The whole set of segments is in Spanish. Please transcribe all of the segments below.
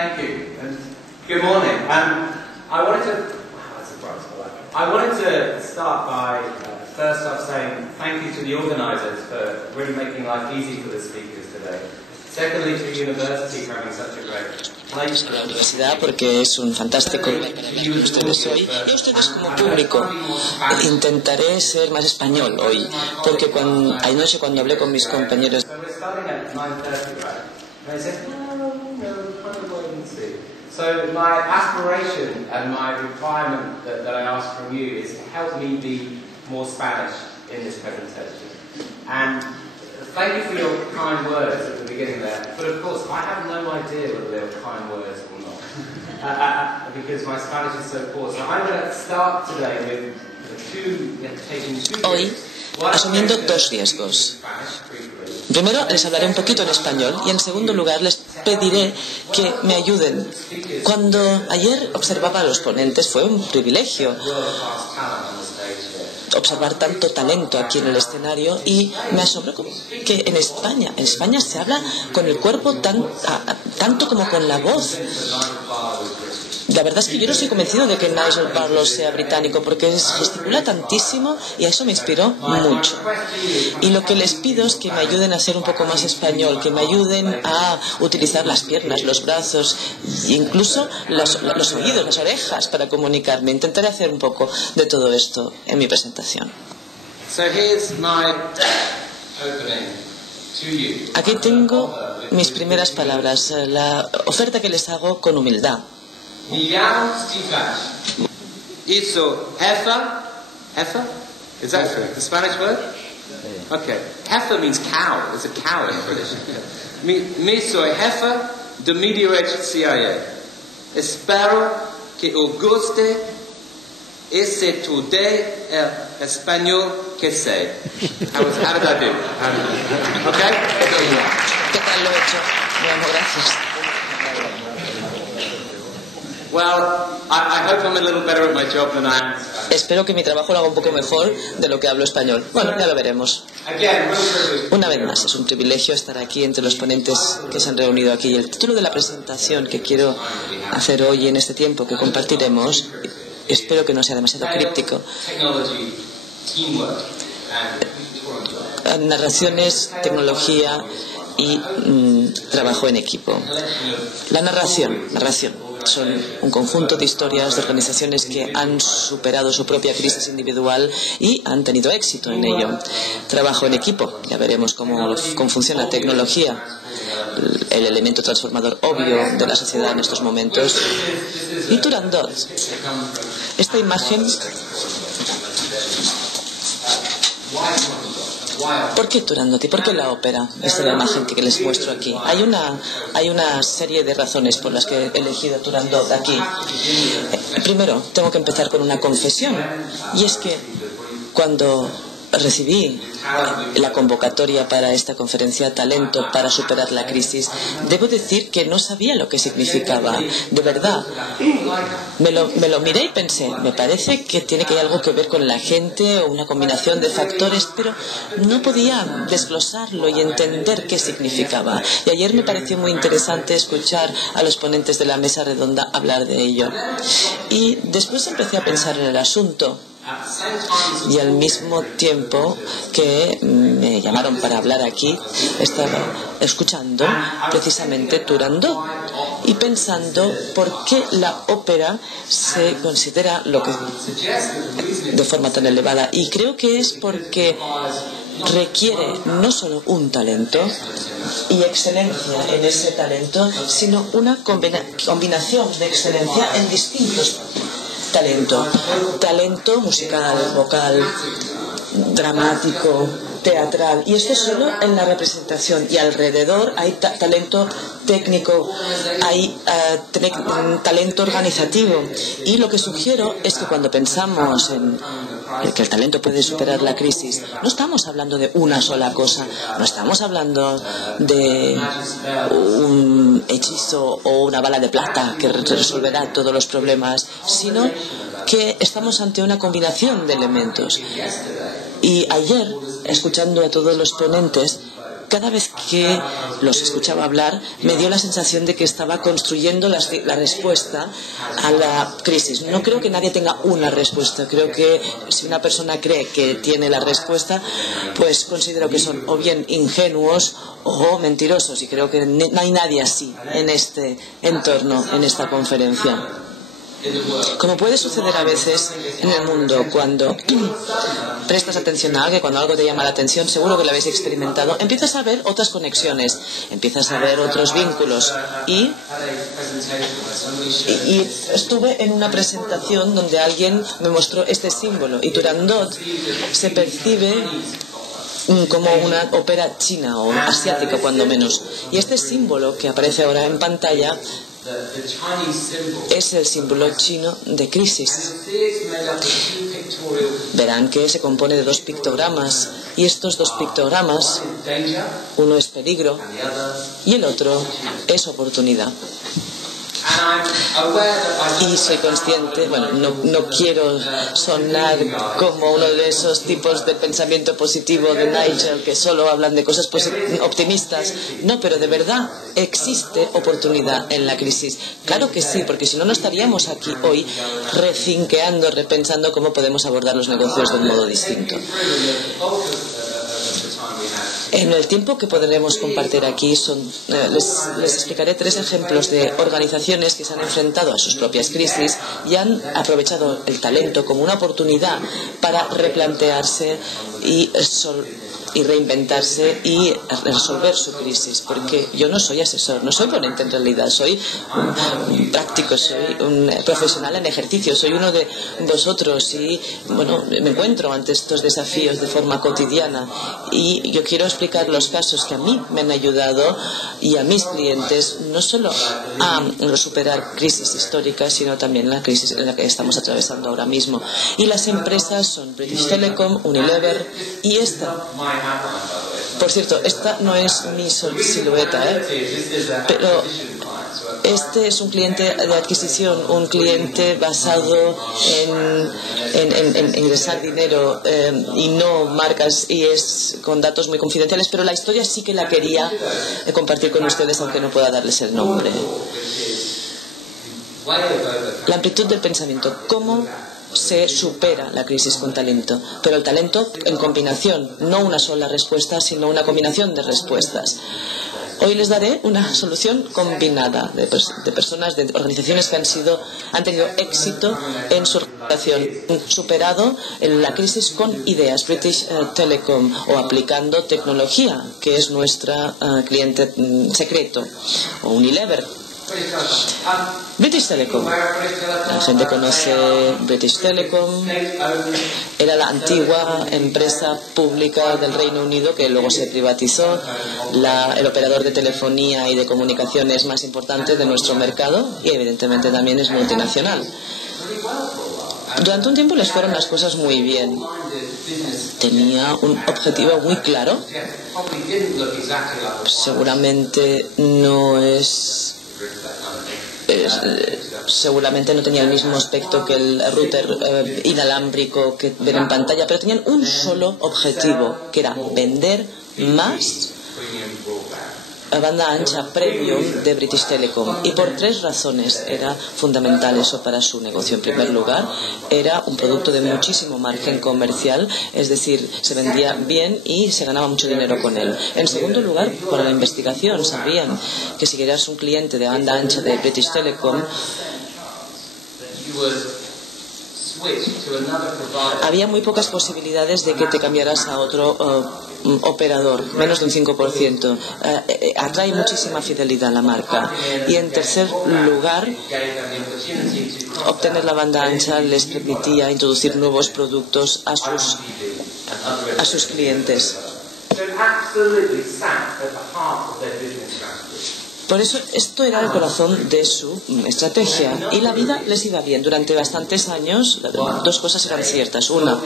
Thank you. And good morning. I wanted to start by first off saying thank you to the organisers for really making life easy for the speakers today. Secondly, to the university for having such a great place. A la universidad porque es un fantástico lugar para hablar con ustedes hoy. Y a ustedes como público intentaré ser más español hoy, porque anoche cuando hablé con mis compañeros So my aspiration and my requirement that I ask from you is to help me be more Spanish in this presentation. And thank you for your kind words at the beginning there. But of course, I have no idea whether they were kind words or not, because my Spanish is so poor. So I'm going to start today with taking two hoy asumiendo dos riesgos. Primero, les hablaré un poquito en español y en segundo lugar les pediré que me ayuden. Cuando ayer observaba a los ponentes fue un privilegio observar tanto talento aquí en el escenario y me asombró que en España se habla con el cuerpo tanto como con la voz. La verdad es que yo no estoy convencido de que Nigel Barlow sea británico porque gesticula tantísimo y a eso me inspiró mucho. Y lo que les pido es que me ayuden a ser un poco más español, que me ayuden a utilizar las piernas, los brazos, incluso los oídos, las orejas para comunicarme. Intentaré hacer un poco de todo esto en mi presentación. Aquí tengo mis primeras palabras, la oferta que les hago con humildad. Hizo heifer? Is that the Spanish word? Okay. Heifer means cow. It's a cow in British. Me soy heifer de Mediaedge CIA. Espero que os guste ese today el español que sé. How did I do? Okay? ¿Qué tal lo he hecho? Bueno, gracias. Well, I hope I'm a little better at my job than I am. Espero que mi trabajo lo haga un poco mejor de lo que hablo español. Bueno, ya lo veremos. Una vez más, es un privilegio estar aquí entre los ponentes que se han reunido aquí. El título de la presentación que quiero hacer hoy en este tiempo que compartiremos, espero que no sea demasiado críptico. Narraciones, tecnología y trabajo en equipo. La narración. Son un conjunto de historias de organizaciones que han superado su propia crisis individual y han tenido éxito en ello. Trabajo en equipo, ya veremos cómo funciona la tecnología, el elemento transformador obvio de la sociedad en estos momentos. Y Turandot, esta imagen. ¿Por qué Turandot y por qué la ópera? Esta es la imagen que les muestro aquí. Hay una serie de razones por las que he elegido Turandot aquí. Primero, tengo que empezar con una confesión. Y es que cuando recibí la convocatoria para esta conferencia Talento para superar la crisis, debo decir que no sabía lo que significaba. De verdad, me lo miré y pensé, me parece que tiene que haber algo que ver con la gente o una combinación de factores, pero no podía desglosarlo y entender qué significaba. Y ayer me pareció muy interesante escuchar a los ponentes de la mesa redonda hablar de ello. Y después empecé a pensar en el asunto. Y al mismo tiempo que me llamaron para hablar aquí, estaba escuchando precisamente Turandot y pensando por qué la ópera se considera lo que de forma tan elevada. Y creo que es porque requiere no solo un talento y excelencia en ese talento, sino una combinación de excelencia en distintos talento musical, vocal, dramático, teatral, y esto solo en la representación, y alrededor hay talento técnico, hay talento organizativo, y lo que sugiero es que cuando pensamos en que el talento puede superar la crisis, no estamos hablando de una sola cosa, no estamos hablando de un hechizo o una bala de plata que resolverá todos los problemas, sino que estamos ante una combinación de elementos. Y ayer, escuchando a todos los ponentes, cada vez que los escuchaba hablar, me dio la sensación de que estaba construyendo la respuesta a la crisis. No creo que nadie tenga una respuesta. Creo que si una persona cree que tiene la respuesta, pues considero que son o bien ingenuos o mentirosos. Y creo que no hay nadie así en este entorno, en esta conferencia. Como puede suceder a veces en el mundo, cuando prestas atención a algo, cuando algo te llama la atención, seguro que lo habéis experimentado, empiezas a ver otras conexiones, empiezas a ver otros vínculos. Y estuve en una presentación donde alguien me mostró este símbolo, y Turandot se percibe como una ópera china o asiática, cuando menos. Y este símbolo que aparece ahora en pantalla es el símbolo chino de crisis. Verán que se compone de 2 pictogramas, y estos 2 pictogramas, uno es peligro y el otro es oportunidad. Y soy consciente, bueno, no quiero sonar como uno de esos tipos de pensamiento positivo de Nigel que solo hablan de cosas optimistas. No, pero de verdad existe oportunidad en la crisis. Claro que sí, porque si no, no estaríamos aquí hoy rethinkeando, repensando cómo podemos abordar los negocios de un modo distinto. En el tiempo que podremos compartir aquí, les explicaré 3 ejemplos de organizaciones que se han enfrentado a sus propias crisis y han aprovechado el talento como una oportunidad para replantearse y reinventarse y resolver su crisis. Porque yo no soy asesor, no soy ponente en realidad, soy un práctico, soy un profesional en ejercicio, soy uno de vosotros, y bueno, me encuentro ante estos desafíos de forma cotidiana, y yo quiero explicar los casos que a mí me han ayudado y a mis clientes no solo a superar crisis históricas, sino también la crisis en la que estamos atravesando ahora mismo. Y las empresas son British Telecom, Unilever y esta. Por cierto, esta no es mi silueta, pero este es un cliente de adquisición, un cliente basado en ingresar dinero y no marcas, y es con datos muy confidenciales, pero la historia sí que la quería compartir con ustedes, aunque no pueda darles el nombre. La amplitud del pensamiento. ¿Cómo se supera la crisis con talento? Pero el talento en combinación, no una sola respuesta, sino una combinación de respuestas. Hoy les daré una solución combinada de personas, de organizaciones que han tenido éxito en su relación, superado la crisis con ideas. British Telecom, o aplicando tecnología, que es nuestra cliente secreto, o Unilever. British Telecom. La gente conoce British Telecom. Era la antigua empresa pública del Reino Unido que luego se privatizó, el operador de telefonía y de comunicaciones más importante de nuestro mercado, y evidentemente también es multinacional. Durante un tiempo les fueron las cosas muy bien. Tenía un objetivo muy claro. Seguramente no tenía el mismo aspecto que el router inalámbrico que ven en pantalla, pero tenían un solo objetivo, que era vender más banda ancha premium de British Telecom, y por 3 razones era fundamental eso para su negocio. En primer lugar, era un producto de muchísimo margen comercial, es decir, se vendía bien y se ganaba mucho dinero con él. En segundo lugar, por la investigación, sabían que si eras un cliente de banda ancha de British Telecom, había muy pocas posibilidades de que te cambiaras a otro operador, menos de un 5%. Atrae muchísima fidelidad a la marca. Y en tercer lugar, obtener la banda ancha les permitía introducir nuevos productos a sus clientes. Por eso esto era el corazón de su estrategia, y la vida les iba bien. Durante bastantes años 2 cosas eran ciertas. Una,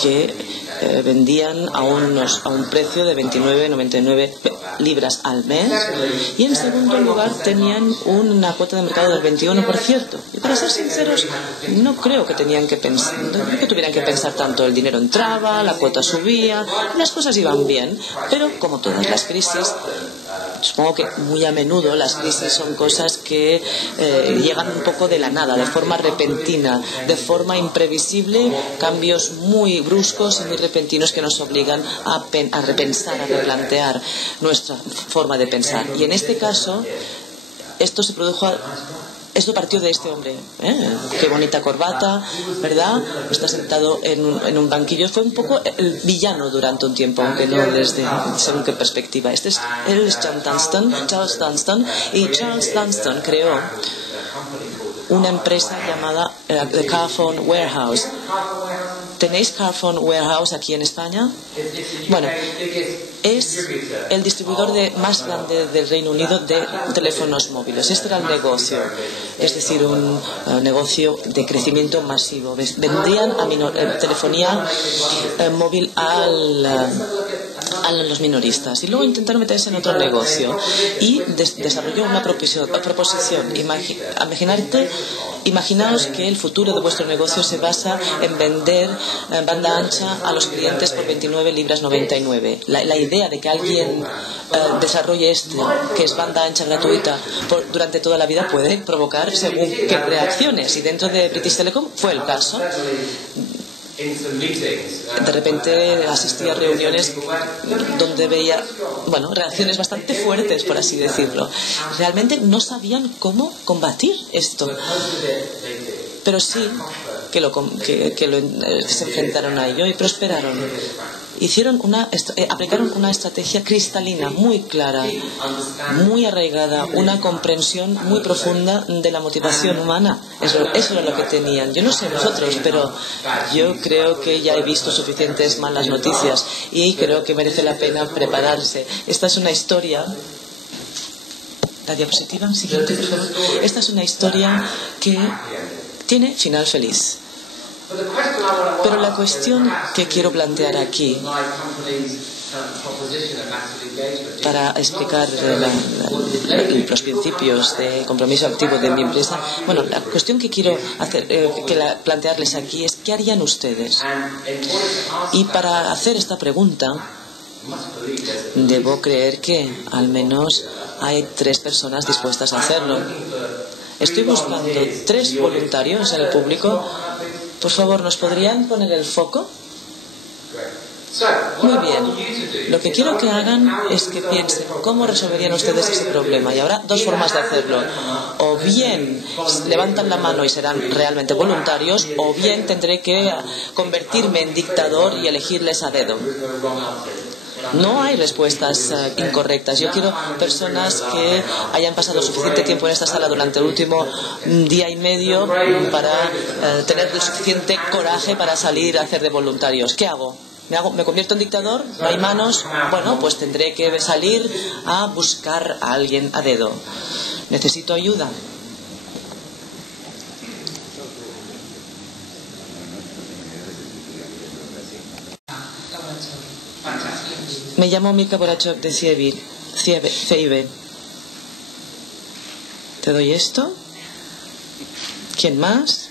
que vendían a un precio de 29,99 libras al mes, y en segundo lugar tenían una cuota de mercado del 21%. Y para ser sinceros, no creo que tuvieran que pensar tanto. El dinero entraba, la cuota subía, las cosas iban bien, pero como todas las crisis, supongo que muy a menudo las crisis son cosas que llegan un poco de la nada, de forma repentina, de forma imprevisible, cambios muy bruscos y muy repentinos que nos obligan a repensar, a replantear nuestra forma de pensar. Y en este caso, esto partió de este hombre, qué bonita corbata, ¿verdad? Está sentado en un banquillo. Fue un poco el villano durante un tiempo, aunque no desde según qué perspectiva. Él es Charles Dunstan, y Charles Dunstan creó una empresa llamada The Carphone Warehouse. ¿Tenéis Carphone Warehouse aquí en España? Bueno, es el distribuidor más grande del Reino Unido de teléfonos móviles. Este era el negocio, es decir, un negocio de crecimiento masivo. Vendían telefonía móvil a los minoristas, y luego intentaron meterse en otro negocio y desarrolló una proposición. Imaginaos que el futuro de vuestro negocio se basa en vender banda ancha a los clientes por 29 libras 99. La idea de que alguien desarrolle que es banda ancha gratuita durante toda la vida puede provocar según qué reacciones, y dentro de British Telecom fue el caso. De repente asistía a reuniones donde veía, reacciones bastante fuertes, por así decirlo. Realmente no sabían cómo combatir esto, pero sí se enfrentaron a ello y prosperaron. Aplicaron una estrategia cristalina, muy clara, muy arraigada, una comprensión muy profunda de la motivación humana. Eso era lo que tenían. Yo no sé vosotros, pero yo creo que ya he visto suficientes malas noticias y creo que merece la pena prepararse. Esta es una historia. La diapositiva siguiente, por favor. Esta es una historia que tiene final feliz. Pero la cuestión que quiero plantear aquí, para explicar los principios de compromiso activo de mi empresa, la cuestión que quiero plantearles aquí es: ¿qué harían ustedes? Y para hacer esta pregunta, debo creer que al menos hay 3 personas dispuestas a hacerlo. Estoy buscando 3 voluntarios en el público. Por favor, ¿nos podrían poner el foco? Muy bien. Lo que quiero que hagan es que piensen cómo resolverían ustedes ese problema. Y habrá 2 formas de hacerlo. O bien levantan la mano y serán realmente voluntarios, o bien tendré que convertirme en dictador y elegirles a dedo. No hay respuestas incorrectas. Yo quiero personas que hayan pasado suficiente tiempo en esta sala durante el último día y medio para tener el suficiente coraje para salir a hacer de voluntarios. ¿Qué hago? ¿Me convierto en dictador? ¿No hay manos? Pues tendré que salir a buscar a alguien a dedo. Necesito ayuda. Me llamo Mika Borachov de CIB. ¿Te doy esto? ¿Quién más?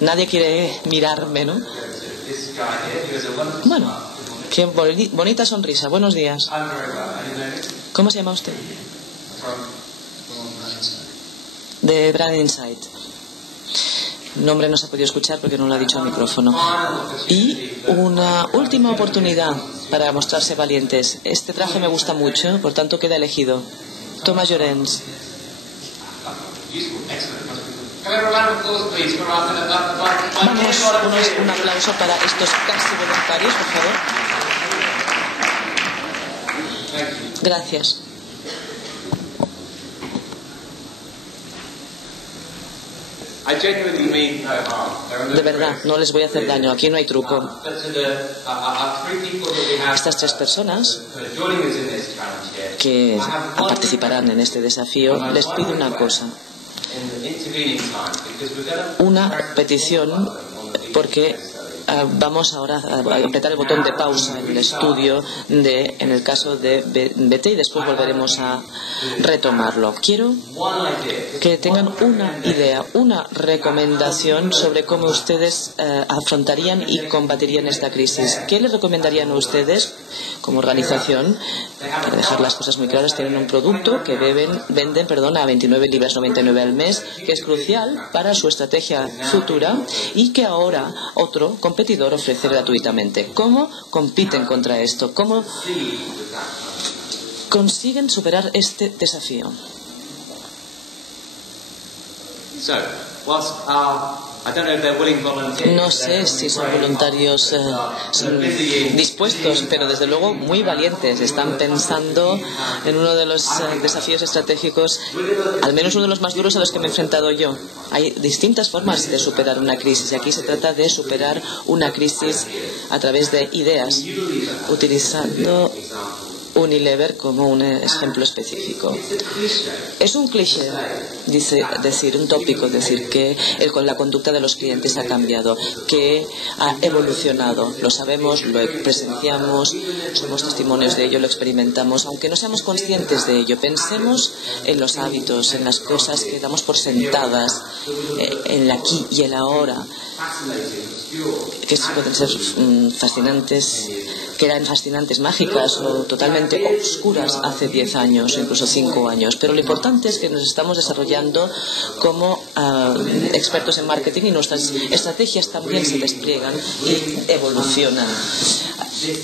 Nadie quiere mirarme, ¿no? Qué bonita sonrisa. Buenos días. ¿Cómo se llama usted? De Brand Insight. El nombre no se ha podido escuchar porque no lo ha dicho al micrófono. Y una última oportunidad para mostrarse valientes. Este traje me gusta mucho, por tanto queda elegido. Thomas Llorens. Vamos, un aplauso para estos casi voluntarios, por favor. Gracias. De verdad, no les voy a hacer daño. Aquí no hay truco. Estas 3 personas que participarán en este desafío, les pido una cosa. Una petición, porque vamos ahora a apretar el botón de pausa en el estudio en el caso de BT y después volveremos a retomarlo. Quiero que tengan una idea, una recomendación sobre cómo ustedes afrontarían y combatirían esta crisis. ¿Qué les recomendarían a ustedes como organización? Para dejar las cosas muy claras, tienen un producto que venden a 29 libras 99 al mes, que es crucial para su estrategia futura y que ahora otro competidor ofrece gratuitamente. ¿Cómo compiten contra esto? ¿Cómo consiguen superar este desafío? No sé si son voluntarios dispuestos, pero desde luego muy valientes. Están pensando en uno de los desafíos estratégicos, al menos uno de los más duros a los que me he enfrentado yo. Hay distintas formas de superar una crisis y aquí se trata de superar una crisis a través de ideas, utilizando Unilever como un ejemplo específico. Es un cliché un tópico decir que la conducta de los clientes ha cambiado, que ha evolucionado. Lo sabemos, lo presenciamos, somos testimonios de ello, lo experimentamos, aunque no seamos conscientes de ello. Pensemos en los hábitos, en las cosas que damos por sentadas, en el aquí y el ahora, que pueden ser fascinantes, que eran fascinantes, mágicas o totalmente oscuras hace 10 años o incluso 5 años. Pero lo importante es que nos estamos desarrollando como expertos en marketing y nuestras estrategias también se despliegan y evolucionan.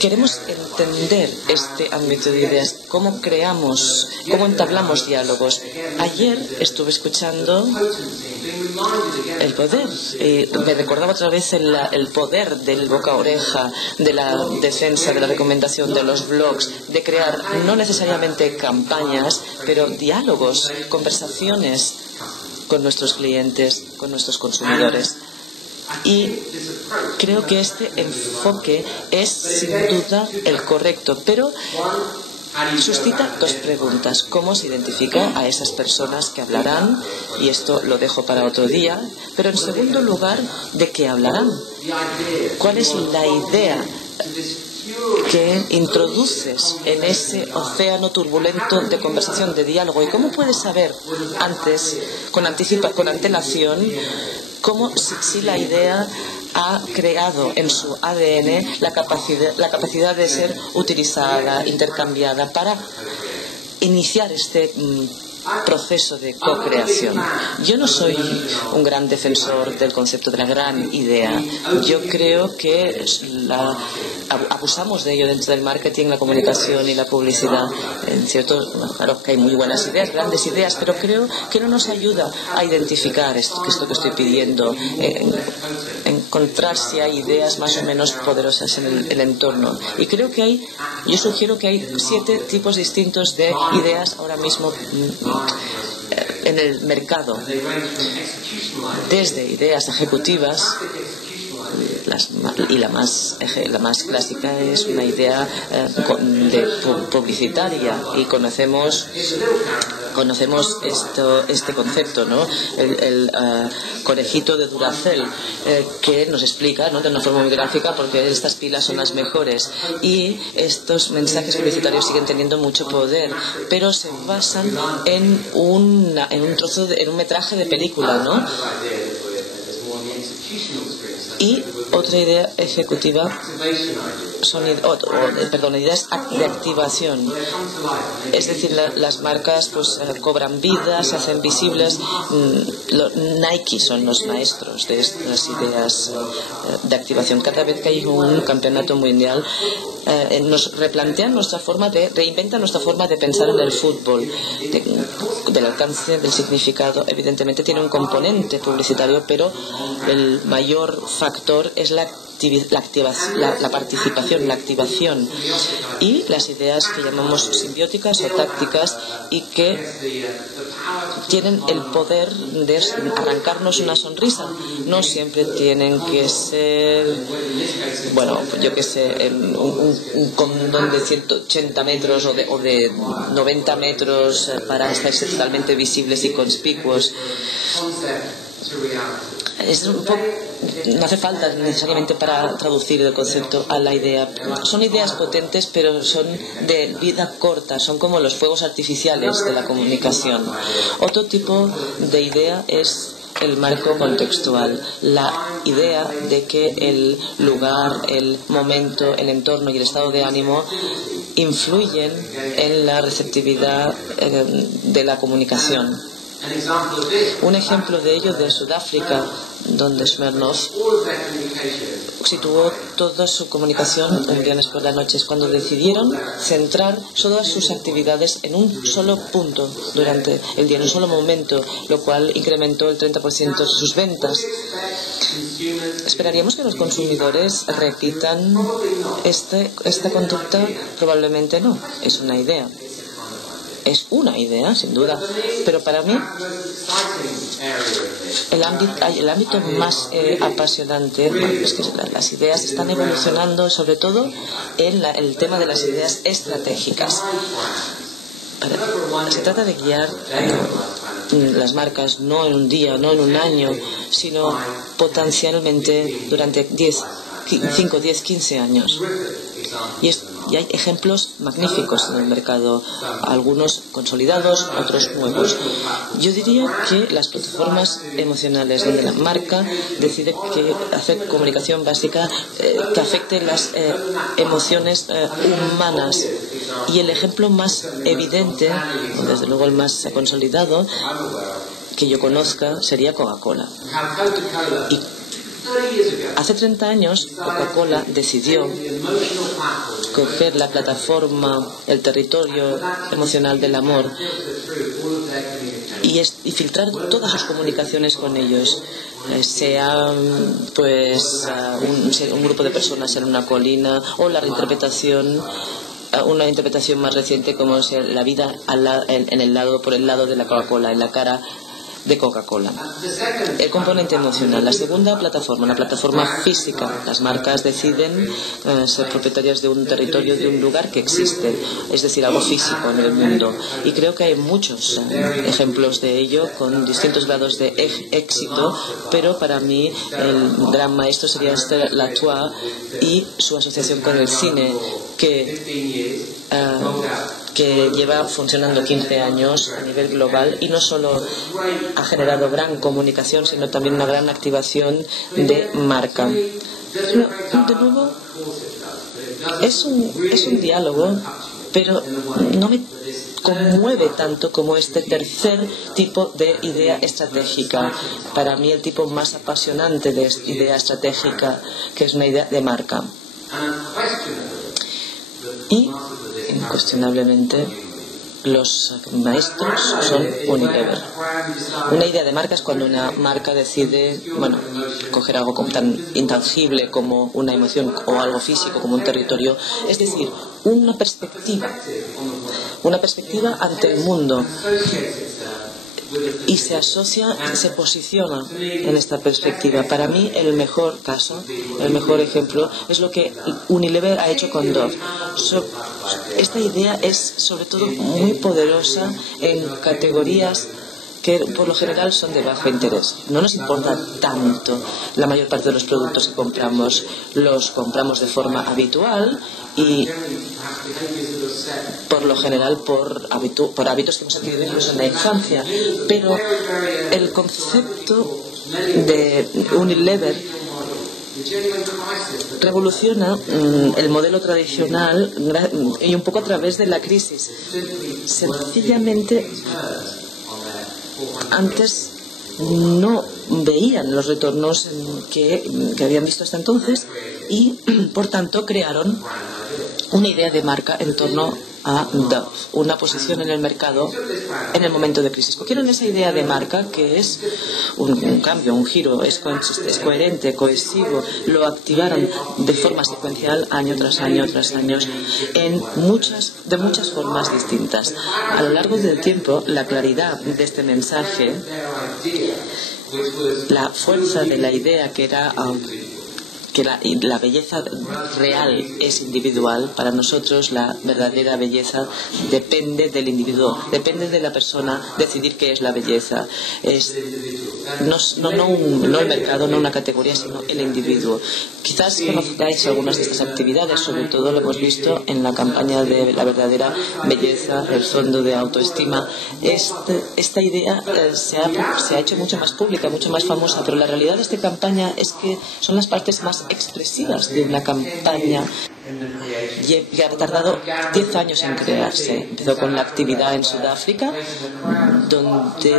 Queremos entender este ámbito de ideas, cómo creamos, cómo entablamos diálogos. Ayer estuve escuchando el poder, me recordaba otra vez el poder del boca a oreja, de la defensa, de la recomendación, de los blogs, de crear no necesariamente campañas, pero diálogos, conversaciones con nuestros clientes, con nuestros consumidores. Y creo que este enfoque es sin duda el correcto, pero suscita dos preguntas. ¿Cómo se identifica a esas personas que hablarán? Y esto lo dejo para otro día. Pero en segundo lugar, ¿de qué hablarán? ¿Cuál es la idea que introduces en ese océano turbulento de conversación, de diálogo? ¿Y cómo puedes saber antes, con antelación, si la idea ha creado en su ADN la capacidad de ser utilizada, intercambiada para iniciar este proceso de co-creación? Yo no soy un gran defensor del concepto de la gran idea. Yo creo que abusamos de ello dentro del marketing, la comunicación y la publicidad. Claro que hay muy buenas ideas, grandes ideas, pero creo que no nos ayuda a identificar esto que estoy pidiendo, encontrar si hay ideas más o menos poderosas en el entorno. Y creo que yo sugiero que hay 7 tipos distintos de ideas ahora mismo en el mercado, desde ideas ejecutivas, y la más clásica es una idea publicitaria, y conocemos este concepto, ¿no? El conejito de Duracell, que nos explica, ¿no?, de una forma muy gráfica por qué estas pilas son las mejores. Y estos mensajes publicitarios siguen teniendo mucho poder, pero se basan en un metraje de película, ¿no? Y otra idea ejecutiva son ideas de activación. Es decir, las marcas cobran vida, se hacen visibles. Nike son los maestros de estas ideas de activación. Cada vez que hay un campeonato mundial, nos reinventan nuestra forma de pensar en el fútbol, del alcance, del significado. Evidentemente tiene un componente publicitario, pero el mayor factor es la participación, la activación, y las ideas que llamamos simbióticas o tácticas, y que tienen el poder de arrancarnos una sonrisa. No siempre tienen que ser, yo que sé, un condón de 180 metros o de 90 metros para estar totalmente visibles y conspicuos. no hace falta necesariamente para traducir el concepto a la idea. Son ideas potentes, pero son de vida corta, son como los fuegos artificiales de la comunicación. Otro tipo de idea es el marco contextual, la idea de que el lugar, el momento, el entorno y el estado de ánimo influyen en la receptividad de la comunicación. Un ejemplo de ello de Sudáfrica, donde Smirnov situó toda su comunicación un viernes por la noche, es cuando decidieron centrar todas sus actividades en un solo punto durante el día, en un solo momento, lo cual incrementó el 30% de sus ventas. ¿Esperaríamos que los consumidores repitan esta conducta? Probablemente no, es una idea. Es una idea, sin duda, pero para mí el ámbito más apasionante es que las ideas están evolucionando, sobre todo en el tema de las ideas estratégicas. Se trata de guiar las marcas no en un día, no en un año, sino potencialmente durante 5, 10, 15 años. Y hay ejemplos magníficos en el mercado, algunos consolidados, otros nuevos. Yo diría que las plataformas emocionales, donde la marca decide que hacer comunicación básica que afecte las emociones humanas. Y el ejemplo más evidente, desde luego el más consolidado, que yo conozca, sería Coca-Cola. Y hace 30 años, Coca-Cola decidió coger la plataforma, el territorio emocional del amor y filtrar todas sus comunicaciones con ellos. Sea pues un grupo de personas en una colina o la reinterpretación, una interpretación más reciente como es la vida por el lado de la Coca-Cola, en la cara de Coca-Cola. El componente emocional. La segunda plataforma, la plataforma física. Las marcas deciden ser propietarias de un territorio, de un lugar que existe, es decir, algo físico en el mundo. Y creo que hay muchos ejemplos de ello con distintos grados de éxito, pero para mí el gran maestro sería Esther Latois y su asociación con el cine, que lleva funcionando 15 años a nivel global y no solo ha generado gran comunicación, sino también una gran activación de marca. De nuevo, es un diálogo, pero no me conmueve tanto como este tercer tipo de idea estratégica. Para mí el tipo más apasionante de idea estratégica, que es una idea de marca. Y incuestionablemente los maestros son Unilever. Una idea de marca es cuando una marca decide, coger algo tan intangible como una emoción o algo físico como un territorio, es decir, una perspectiva ante el mundo, y se asocia, se posiciona en esta perspectiva. Para mí el mejor caso, el mejor ejemplo es lo que Unilever ha hecho con Dove. Esta idea es sobre todo muy poderosa en categorías que por lo general son de bajo interés. No nos importa tanto. La mayor parte de los productos que compramos los compramos de forma habitual y por lo general por hábitos que hemos adquirido incluso en la infancia. Pero el concepto de Unilever revoluciona el modelo tradicional y un poco a través de la crisis. Sencillamente, antes no veían los retornos que habían visto hasta entonces y, por tanto, crearon una idea de marca en torno a Dove, una posición en el mercado en el momento de crisis. Cogieron esa idea de marca, que es un cambio, un giro, es coherente, cohesivo, lo activaron de forma secuencial año tras año tras año de muchas formas distintas. A lo largo del tiempo, la claridad de este mensaje, la fuerza de la idea, que era que la belleza real es individual. Para nosotros la verdadera belleza depende del individuo, depende de la persona decidir qué es la belleza. No el mercado, no una categoría, sino el individuo. Quizás conozcáis algunas de estas actividades, sobre todo lo hemos visto en la campaña de la verdadera belleza, el fondo de autoestima. Esta idea se ha hecho mucho más pública, mucho más famosa, pero la realidad de esta campaña es que son las partes más expresivas de una campaña y ha tardado 10 años en crearse. Empezó con la actividad en Sudáfrica, donde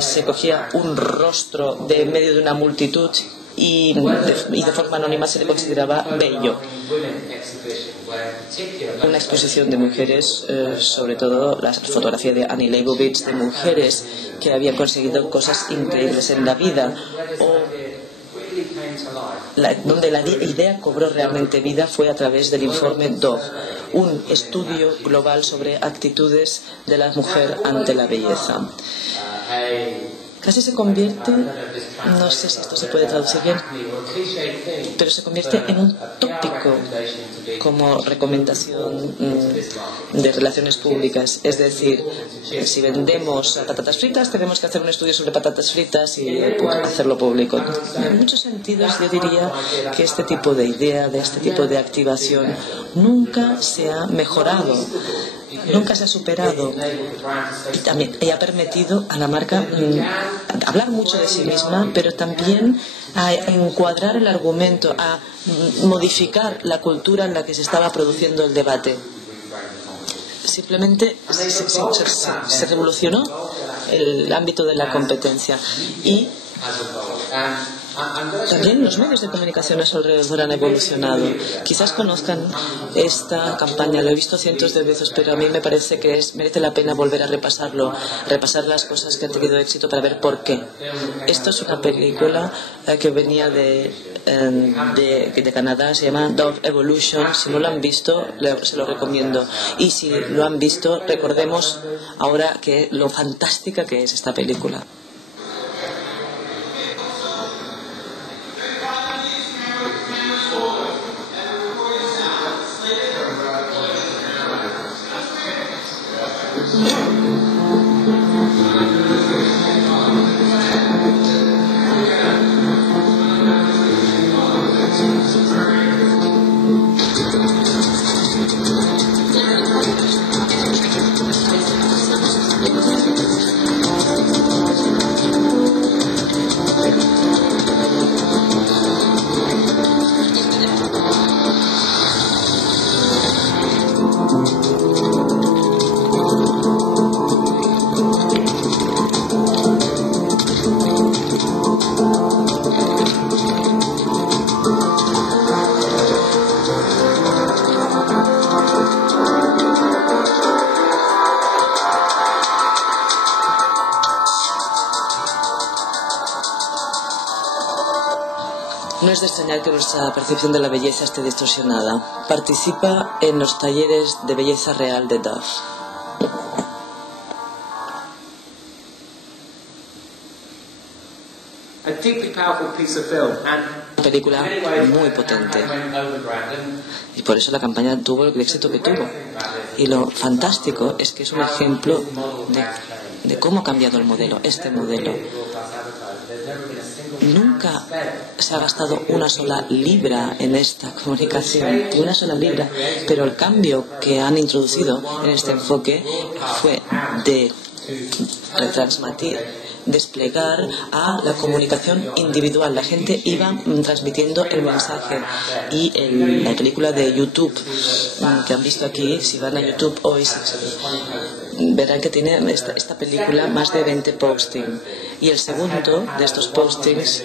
se cogía un rostro de en medio de una multitud y de forma anónima se le consideraba bello. Una exposición de mujeres, sobre todo la fotografía de Annie Leibovitz, de mujeres que habían conseguido cosas increíbles en la vida, donde la idea cobró realmente vida fue a través del informe Dove, un estudio global sobre actitudes de la mujer ante la belleza. Casi se convierte, no sé si esto se puede traducir bien, pero se convierte en un tópico como recomendación de relaciones públicas. Es decir, si vendemos patatas fritas, tenemos que hacer un estudio sobre patatas fritas y hacerlo público. En muchos sentidos yo diría que este tipo de idea, de este tipo de activación, nunca se ha mejorado. Nunca se ha superado y ha permitido a la marca hablar mucho de sí misma, pero también a encuadrar el argumento, a modificar la cultura en la que se estaba produciendo el debate. Simplemente se revolucionó el ámbito de la competencia y también los medios de comunicación a su alrededor han evolucionado. Quizás conozcan esta campaña, lo he visto cientos de veces, pero a mí me parece que merece la pena volver a repasarlo, repasar las cosas que han tenido éxito para ver por qué. Esto es una película que venía de Canadá, se llama Dove Evolution. Si no lo han visto, se lo recomiendo. Y si lo han visto, recordemos ahora lo fantástica que es esta película. No es de extrañar que nuestra percepción de la belleza esté distorsionada. Participa en los talleres de belleza real de Dove. Una película muy potente. Y por eso la campaña tuvo el éxito que tuvo. Y lo fantástico es que es un ejemplo de cómo ha cambiado el modelo, este modelo. Nunca se ha gastado una sola libra en esta comunicación, ni una sola libra, pero el cambio que han introducido en este enfoque fue de retransmitir, desplegar a la comunicación individual. La gente iba transmitiendo el mensaje. Y la película de YouTube que han visto aquí, si van a YouTube hoy, verán que tiene esta película más de 20 postings. Y el segundo de estos postings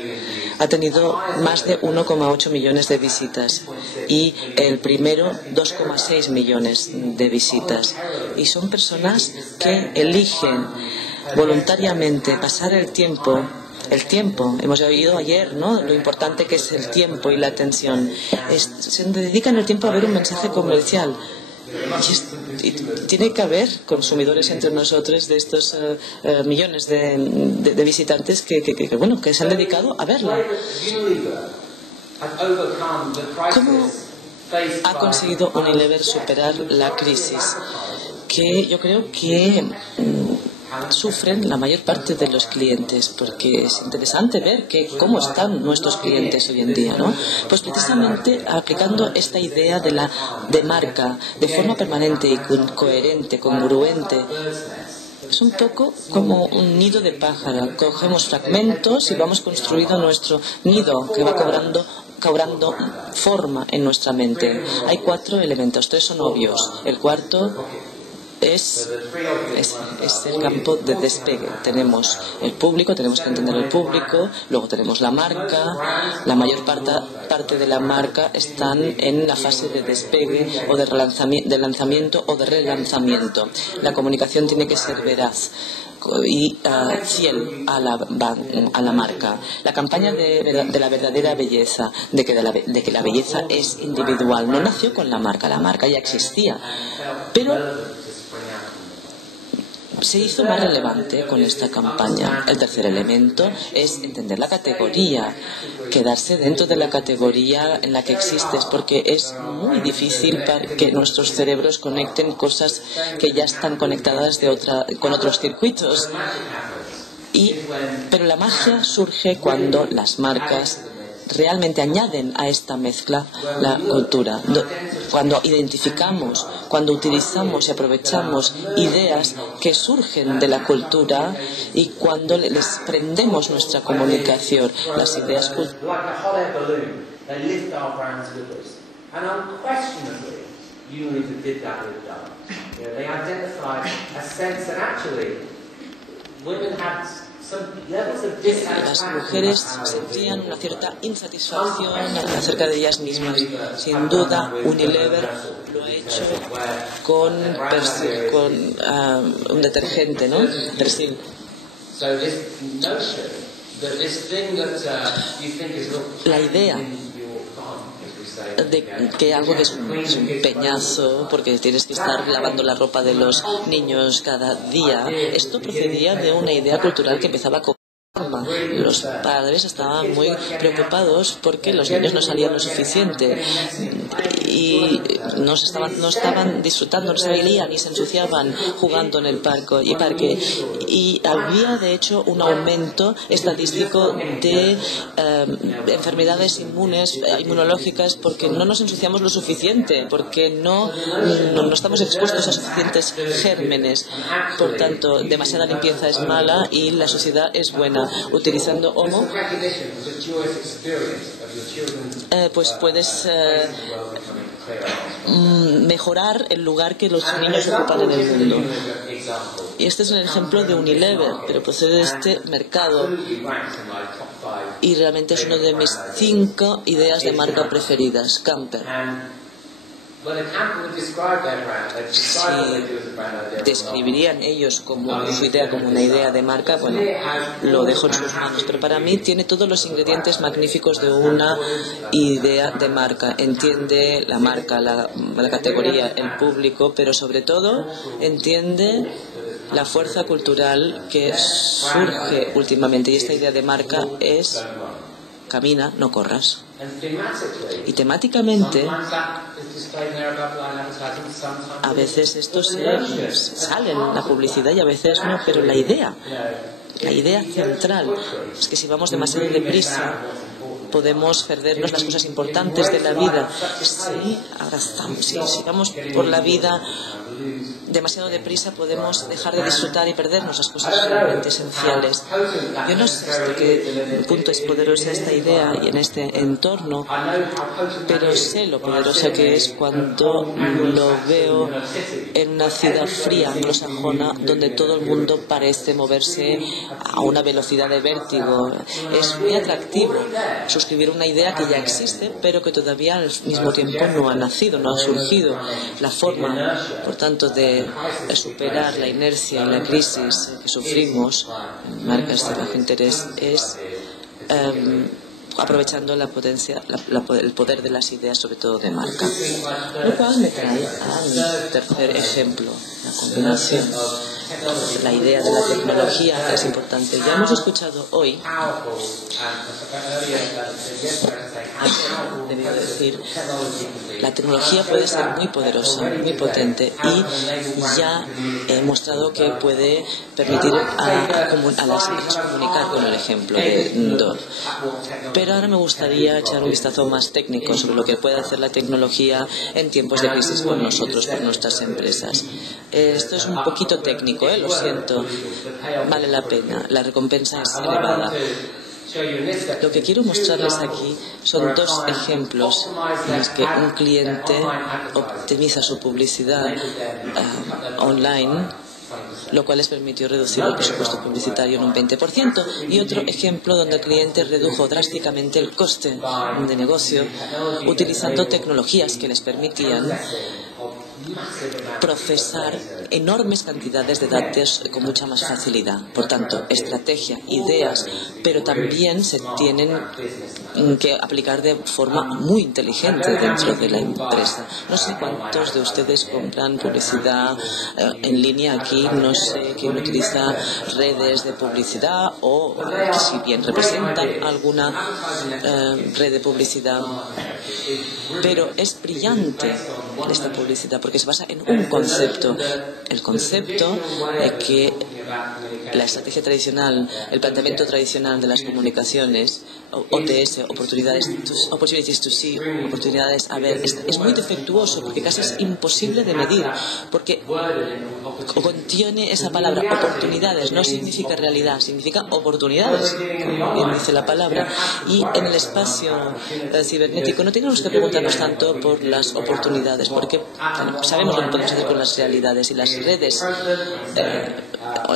ha tenido más de 1,8 millones de visitas. Y el primero, 2,6 millones de visitas. Y son personas que eligen voluntariamente pasar el tiempo, hemos oído ayer, ¿no?, lo importante que es el tiempo y la atención. Se dedican el tiempo a ver un mensaje comercial. Y tiene que haber consumidores entre nosotros de estos millones de visitantes que se han dedicado a verla. ¿Cómo ha conseguido Unilever superar la crisis que yo creo que sufren la mayor parte de los clientes? Porque es interesante ver cómo están nuestros clientes hoy en día, ¿no? Pues precisamente aplicando esta idea de marca de forma permanente y coherente, congruente. Es un poco como un nido de pájaro. Cogemos fragmentos y vamos construyendo nuestro nido que va cobrando forma en nuestra mente. Hay 4 elementos, 3 son obvios. El cuarto es el campo de despegue. Tenemos el público, tenemos que entender el público, luego tenemos la marca. La mayor parte de la marca están en la fase de despegue o de lanzamiento o de relanzamiento. La comunicación tiene que ser veraz y fiel a la marca. La campaña de la verdadera belleza, de que la belleza es individual, no nació con la marca ya existía, pero se hizo más relevante con esta campaña. El tercer elemento es entender la categoría, quedarse dentro de la categoría en la que existes, porque es muy difícil para que nuestros cerebros conecten cosas que ya están conectadas con otros circuitos. Pero la magia surge cuando las marcas realmente añaden a esta mezcla la cultura. Cuando identificamos, cuando utilizamos y aprovechamos ideas que surgen de la cultura y cuando les prendemos nuestra comunicación, las ideas culturales. Las mujeres sentían una cierta insatisfacción acerca de ellas mismas. Sin duda, Unilever lo ha hecho con un detergente, ¿no? Persil. La idea de que algo es un peñazo porque tienes que estar lavando la ropa de los niños cada día, esto procedía de una idea cultural que empezaba con los padres estaban muy preocupados porque los niños no salían lo suficiente y no estaban disfrutando, no se veían y se ensuciaban jugando en el parque y había de hecho un aumento estadístico de enfermedades inmunológicas porque no nos ensuciamos lo suficiente, porque no estamos expuestos a suficientes gérmenes. Por tanto, demasiada limpieza es mala y la sociedad es buena. Utilizando Homo, pues puedes mejorar el lugar que los niños ocupan en el mundo. Y este es un ejemplo de Unilever, pero procede de este mercado y realmente es una de mis 5 ideas de marca preferidas. Camper. Si describirían ellos como su idea como una idea de marca, bueno, lo dejo en sus manos, pero para mí tiene todos los ingredientes magníficos de una idea de marca. Entiende la marca, la categoría, el público, pero sobre todo entiende la fuerza cultural que surge últimamente, y esta idea de marca es camina, no corras. Y temáticamente a veces esto sale en la publicidad y a veces no, pero la idea central es que si vamos demasiado deprisa podemos perdernos las cosas importantes de la vida. Si vamos por la vida demasiado deprisa podemos dejar de disfrutar y perdernos las cosas realmente esenciales. Yo no sé hasta qué punto es poderosa esta idea y en este entorno, pero sé lo poderosa que es cuando lo veo en una ciudad fría anglosajona donde todo el mundo parece moverse a una velocidad de vértigo. Es muy atractivo suscribir una idea que ya existe pero que todavía al mismo tiempo no ha nacido, no ha surgido. La forma, por tanto, de superar la inercia y la crisis que sufrimos en marcas de bajo interés es aprovechando la potencia, el poder de las ideas, sobre todo de marca. Lo cual me trae al tercer ejemplo, la combinación. La idea de la tecnología es importante. Ya hemos escuchado hoy debido decir, la tecnología puede ser muy poderosa, muy potente, y ya he mostrado que puede permitir a las empresas comunicar con el ejemplo de Dor. Pero ahora me gustaría echar un vistazo más técnico sobre lo que puede hacer la tecnología en tiempos de crisis con nosotros, por nuestras empresas. Esto es un poquito técnico, lo siento, vale la pena, la recompensa es elevada. Lo que quiero mostrarles aquí son dos ejemplos en los que un cliente optimiza su publicidad online, lo cual les permitió reducir el presupuesto publicitario en un 20%, y otro ejemplo donde el cliente redujo drásticamente el coste de negocio utilizando tecnologías que les permitían procesar enormes cantidades de datos con mucha más facilidad. Por tanto, estrategia, ideas, pero también se tienen que aplicar de forma muy inteligente dentro de la empresa. No sé cuántos de ustedes compran publicidad en línea aquí, no sé quién utiliza redes de publicidad o si bien representan alguna red de publicidad. Pero es brillante esta publicidad porque se basa en un concepto. El concepto que la estrategia tradicional, el planteamiento tradicional de las comunicaciones, OTS, opportunities to see, oportunidades a ver, es muy defectuoso porque casi es imposible de medir, porque contiene esa palabra oportunidades, no significa realidad, significa oportunidades, como bien dice la palabra. Y en el espacio cibernético no tenemos que preguntarnos tanto por las oportunidades, porque sabemos lo que podemos hacer con las realidades, y las redes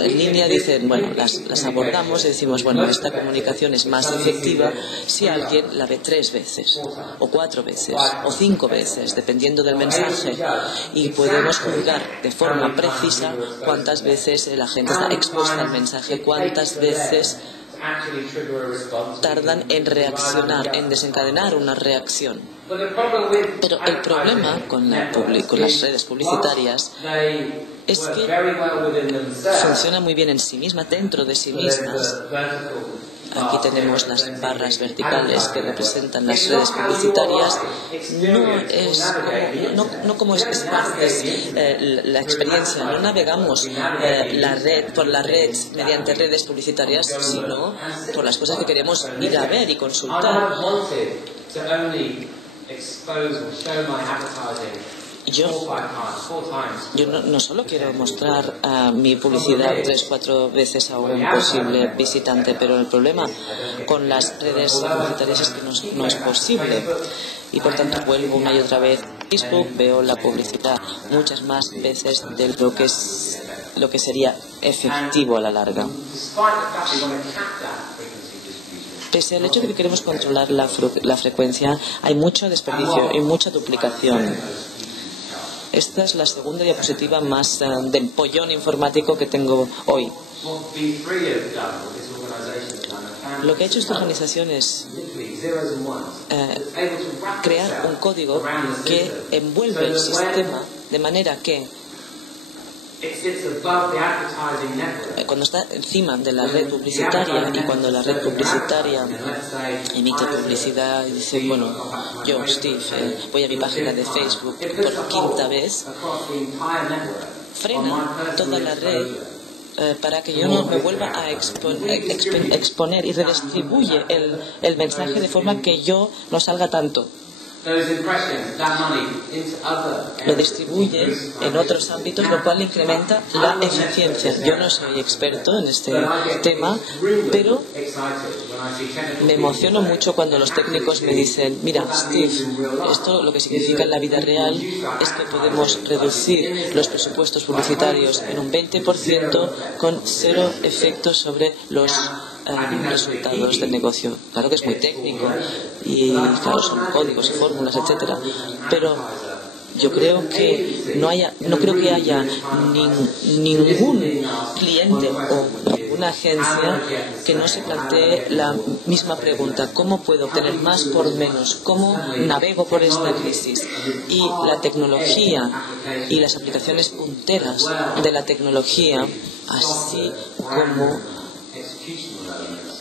en línea dicen, bueno, las abordamos y decimos, bueno, esta comunicación es más efectiva si alguien la ve 3 veces, o 4 veces, o 5 veces, dependiendo del mensaje, y podemos juzgar de forma precisa cuántas veces la gente está expuesta al mensaje, cuántas veces tardan en reaccionar, en desencadenar una reacción. Pero el problema con las redes publicitarias es que funciona muy bien en sí misma, dentro de sí mismas. Aquí tenemos las barras verticales que representan las redes publicitarias. No como espacios, la experiencia. No navegamos por la red mediante redes publicitarias, sino por las cosas que queremos ir a ver y consultar. Yo no solo quiero mostrar mi publicidad 3-4 veces a un posible visitante, pero el problema con las redes publicitarias es que no es posible. Y por tanto vuelvo una y otra vez a Facebook, veo la publicidad muchas más veces de lo que sería efectivo a la larga. Pese al hecho de que queremos controlar la frecuencia, hay mucho desperdicio y mucha duplicación. Esta es la segunda diapositiva más de empollón informático que tengo hoy. Lo que ha hecho esta organización es crear un código que envuelve el sistema de manera que cuando está encima de la red publicitaria, y cuando la red publicitaria emite publicidad y dice, bueno, yo, Steve, voy a mi página de Facebook por 5ª vez, frena toda la red para que yo no me vuelva a exponer, y redistribuye el mensaje de forma que yo no salga tanto. Lo distribuye en otros ámbitos, lo cual incrementa la eficiencia. Yo no soy experto en este tema, pero me emociono mucho cuando los técnicos me dicen, mira, Steve, esto lo que significa en la vida real es que podemos reducir los presupuestos publicitarios en un 20% con 0 efectos sobre los resultados del negocio. Claro que es muy técnico y claro, son códigos y fórmulas, etcétera, pero yo creo que no creo que haya ningún cliente o ninguna agencia que no se plantee la misma pregunta: ¿cómo puedo obtener más por menos? ¿Cómo navego por esta crisis? Y la tecnología y las aplicaciones punteras de la tecnología, así como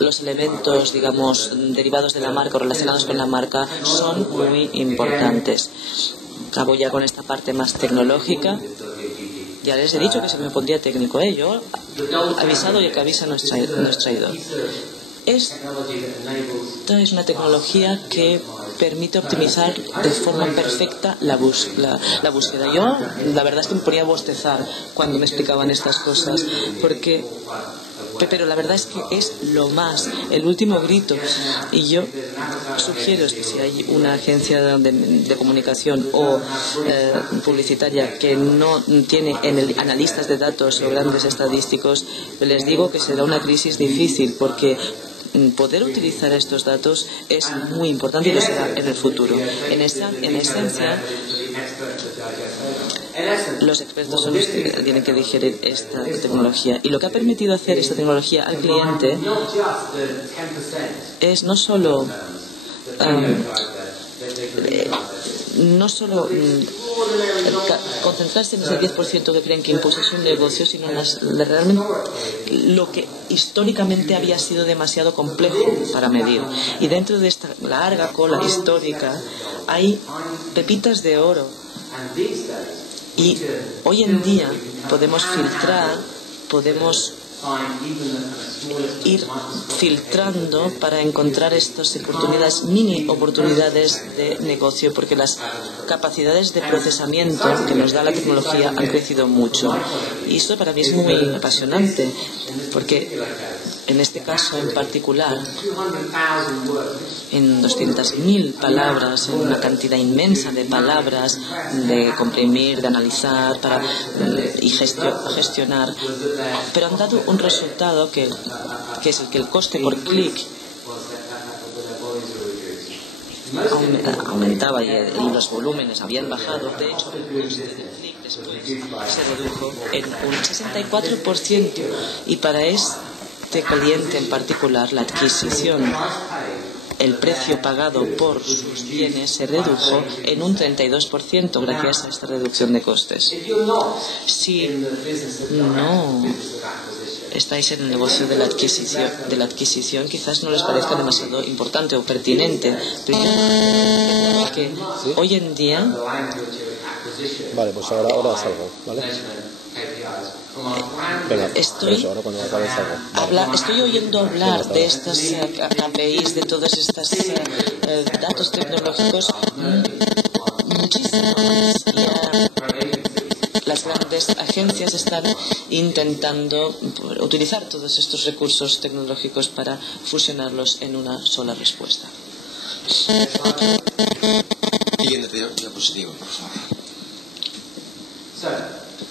los elementos, digamos, derivados de la marca o relacionados con la marca son muy importantes. Acabo ya con esta parte más tecnológica. Ya les he dicho que se me pondría técnico, yo avisado y el que avisa no es traidor. Esta es una tecnología que permite optimizar de forma perfecta la búsqueda. Yo, la verdad es que me ponía a bostezar cuando me explicaban estas cosas, pero la verdad es que es lo más, el último grito. Y yo sugiero que si hay una agencia de comunicación o publicitaria que no tiene analistas de datos o grandes estadísticos, les digo que será una crisis difícil, porque poder utilizar estos datos es muy importante y lo será en el futuro. En esencia, los expertos son los que tienen que digerir esta tecnología, y lo que ha permitido hacer esta tecnología al cliente es no solo concentrarse en ese 10% que creen que impuso su negocio, sino realmente lo que históricamente había sido demasiado complejo para medir. Y dentro de esta larga cola histórica hay pepitas de oro. Y hoy en día podemos ir filtrando para encontrar estas oportunidades, mini oportunidades de negocio, porque las capacidades de procesamiento que nos da la tecnología han crecido mucho. Y esto para mí es muy apasionante, porque en este caso en particular, en 200.000 palabras, en una cantidad inmensa de palabras, de comprimir, de analizar y gestionar, pero han dado un resultado que es el coste por clic aumentaba y los volúmenes habían bajado. De hecho, el coste del clic después se redujo en un 64%, y para este cliente en particular la adquisición, el precio pagado por sus bienes se redujo en un 32% gracias a esta reducción de costes. Si no estáis en el negocio de la adquisición, quizás no les parezca demasiado importante o pertinente, pero yo creo que hoy en día... Vale, pues ahora salgo, ¿vale? Venga, estoy oyendo hablar de estas KPIs, de todos estos datos tecnológicos muchísimo más. Las grandes agencias están intentando utilizar todos estos recursos tecnológicos para fusionarlos en una sola respuesta. Siguiente diapositiva, por favor.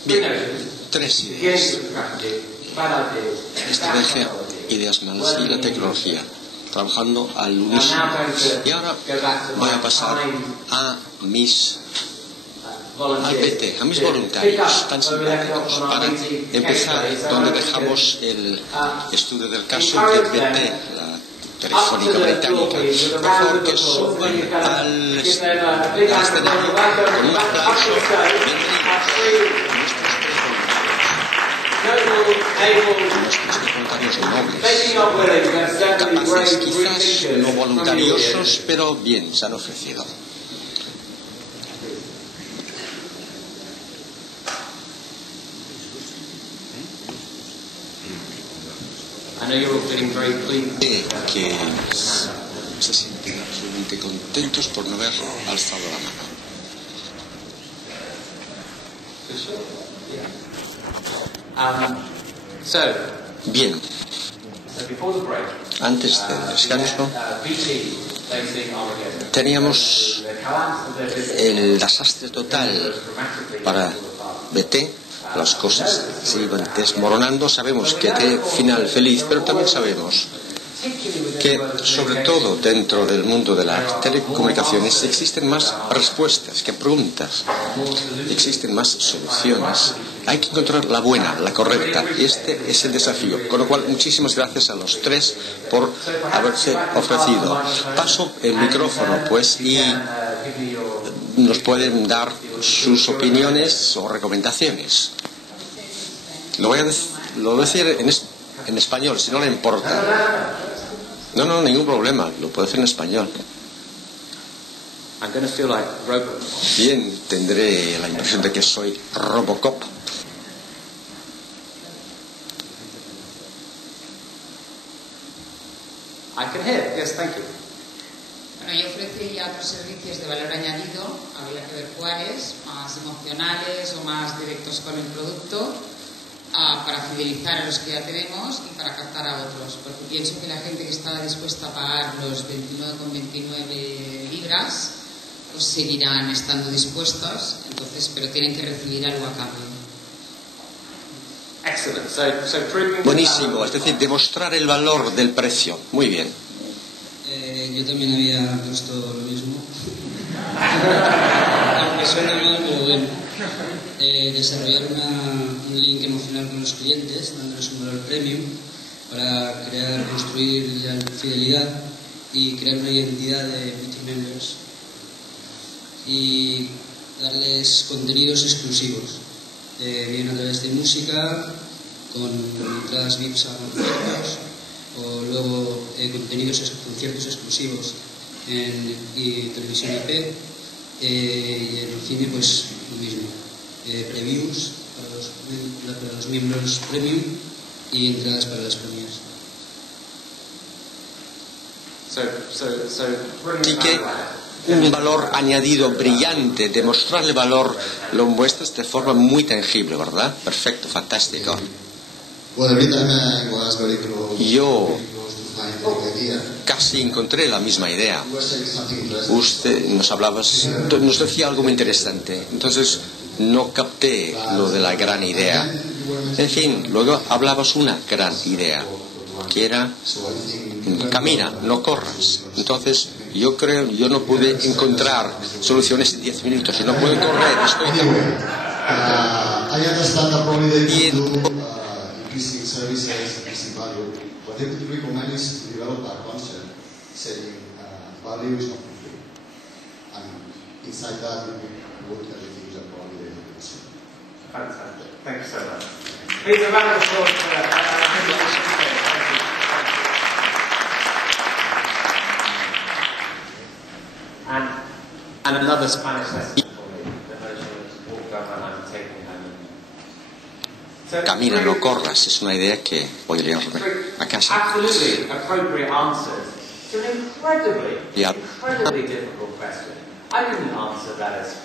Bien, 3 ideas. Estrategia, ideas malas y la tecnología, trabajando al unísono. Y ahora voy a pasar a mis voluntarios tan simpáticos, para empezar donde dejamos el estudio del caso de PT, la telefónica británica. Por favor, que suban al escenario con un aplauso. Nuestros voluntarios nobles, capaces, quizás no voluntariosos, pero bien, se han ofrecido. Que se sienten absolutamente contentos por no haber alzado la mano. Bien, antes del descanso teníamos el desastre total para BT. Las cosas se iban desmoronando. Sabemos que tiene final feliz, pero también sabemos que, sobre todo dentro del mundo de las telecomunicaciones, existen más respuestas que preguntas, existen más soluciones. Hay que encontrar la buena, la correcta, y este es el desafío. Con lo cual, muchísimas gracias a los tres por haberse ofrecido. Paso el micrófono, pues, y nos pueden dar sus opiniones o recomendaciones. Lo voy a decir en español, si no le importa. No, no, ningún problema. Lo puedo hacer en español. I'm going to feel like Robocop. Bien, tendré la impresión de que soy Robocop. I can hear. Yes, thank you. Bueno, yo ofrecía otros servicios de valor añadido, habría que ver cuáles, más emocionales o más directos con el producto, para fidelizar a los que ya tenemos y para captar a otros. Porque pienso que la gente que está dispuesta a pagar los 29,29 libras, pues seguirán estando dispuestos, entonces, pero tienen que recibir algo a cambio. Buenísimo, es decir, demostrar el valor del precio. Muy bien. Yo también había puesto lo mismo. Aunque suena mal, pero bueno. Desarrollar un link emocional con los clientes, dándoles un valor premium para construir la fidelidad y crear una identidad de beauty members y darles contenidos exclusivos, bien a través de música, con entradas VIPs a conciertos, o luego conciertos exclusivos y televisión IP, y en el cine pues lo mismo, previews para los miembros premium y entradas para las premias. Así que un valor añadido brillante, demostrarle valor, lo muestras de forma muy tangible, ¿verdad? Perfecto, fantástico. Yo casi encontré la misma idea. Usted nos decía algo muy interesante, entonces no capté lo de la gran idea. En fin, luego hablabas una gran idea, que era camina, no corras. Entonces yo no pude encontrar soluciones en 10 minutos y no puedo correr, estoy increasing services, increasing value. What I would recommend is to develop a concept saying value is not free. And inside that, you can put everything that probably they have consumed. Fantastic. Thank you so much. Please, a round of applause for and another Spanish lesson for me. The notion of walk down my line and take me home. Camina, no corras, es una idea que voy a llevarme a casa. Absolutely appropriate answers to an incredibly difficult question. I didn't answer that as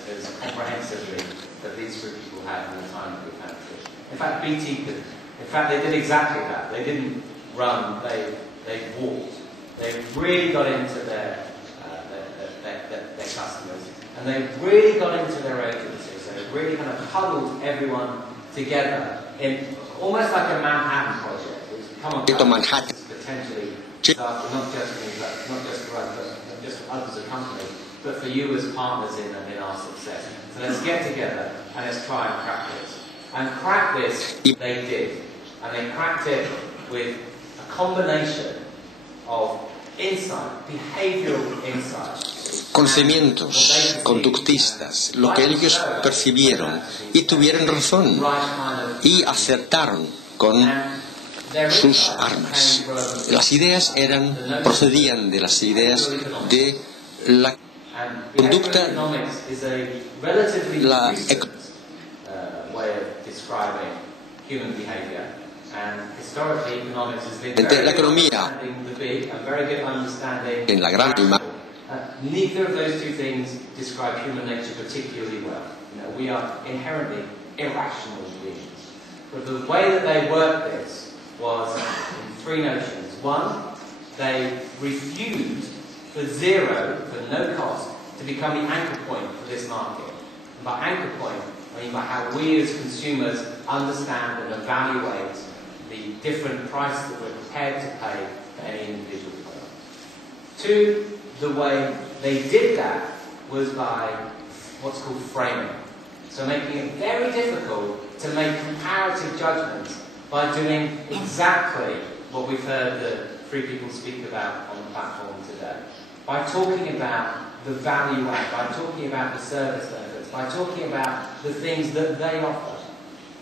comprehensively that these three people had in the time that we've had this. In fact, BT could. In fact, they did exactly that. They didn't run. They walked. They really got into their customers, and they really got into their agency. So they really kind of huddled everyone together in almost like a Manhattan project, which come on potentially not just me, but not just for us, but not just for others as a company, but for you as partners in our success. So let's get together and let's try and crack this. And crack this, they did. And they cracked it with a combination of insight, behavioral insight, conocimientos conductistas, lo que ellos percibieron y tuvieron razón y acertaron con sus armas. Las ideas procedían de las ideas de la conducta, la economía en la gran imagen. Neither of those two things describe human nature particularly well. We are inherently irrational beings. But the way that they worked this was in three notions. One, they refused for no cost, to become the anchor point for this market. And by anchor point, I mean by how we as consumers understand and evaluate the different price that we're prepared to pay for any individual product. Two, the way they did that was by what's called framing. So making it very difficult to make comparative judgments by doing exactly what we've heard the three people speak about on the platform today. By talking about the value add, by talking about the service benefits, by talking about the things that they offer,